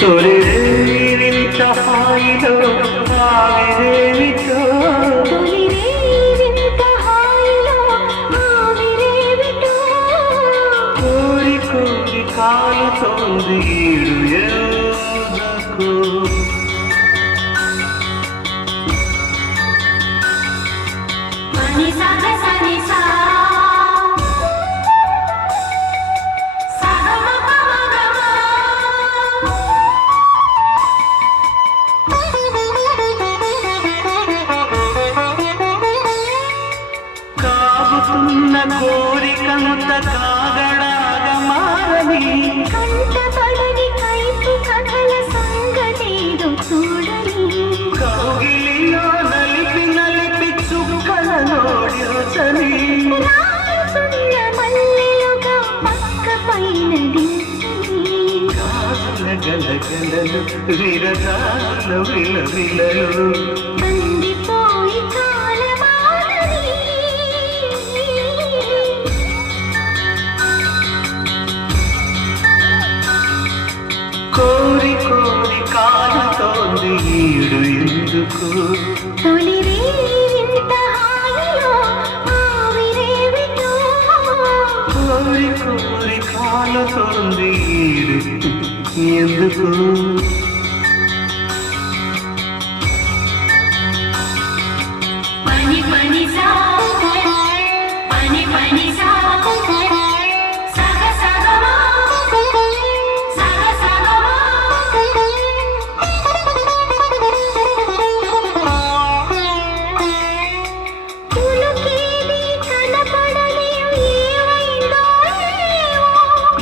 తొలిరేవింత హాయిలో ఆవిరేవితో కోరి కోరి కాలుతోంది ఈడు ఎందుకు కాగుతున్న కోరికంత కాగడాగా మారని కంటపడని కైపు కథల సంగతేదో చూడని కౌగిలిలో నలిపి నలిపి చుక్కల నోడి రుచని రాసున్న మల్లెలుగా పక్క పైన దించని కాసుల గలగలలు విరజాల విలవిలలు కందిపోయి కాలమానని కోరి కోరి కాలుతోంది ఈడు ఎందుకు తొలిరేవింత హాయిలో ఆవిరేవితో కోరి కోరి కాలుతోంది ఈడు ఎందుకు పని పని సా పని పని సా సగ సగమా సగ సగమా పులుకేది కనపడని ఏమైందో ఏమో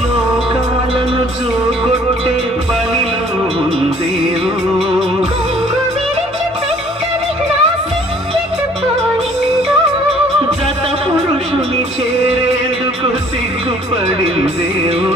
లోకాలను చూకొట్టే పనిలో ఉందేవో కొంగు విరిచి పెక్కని నా సిక్కిపోయిందో జత పురుషుని చేరేందుకు సిగ్గుపడిందేవో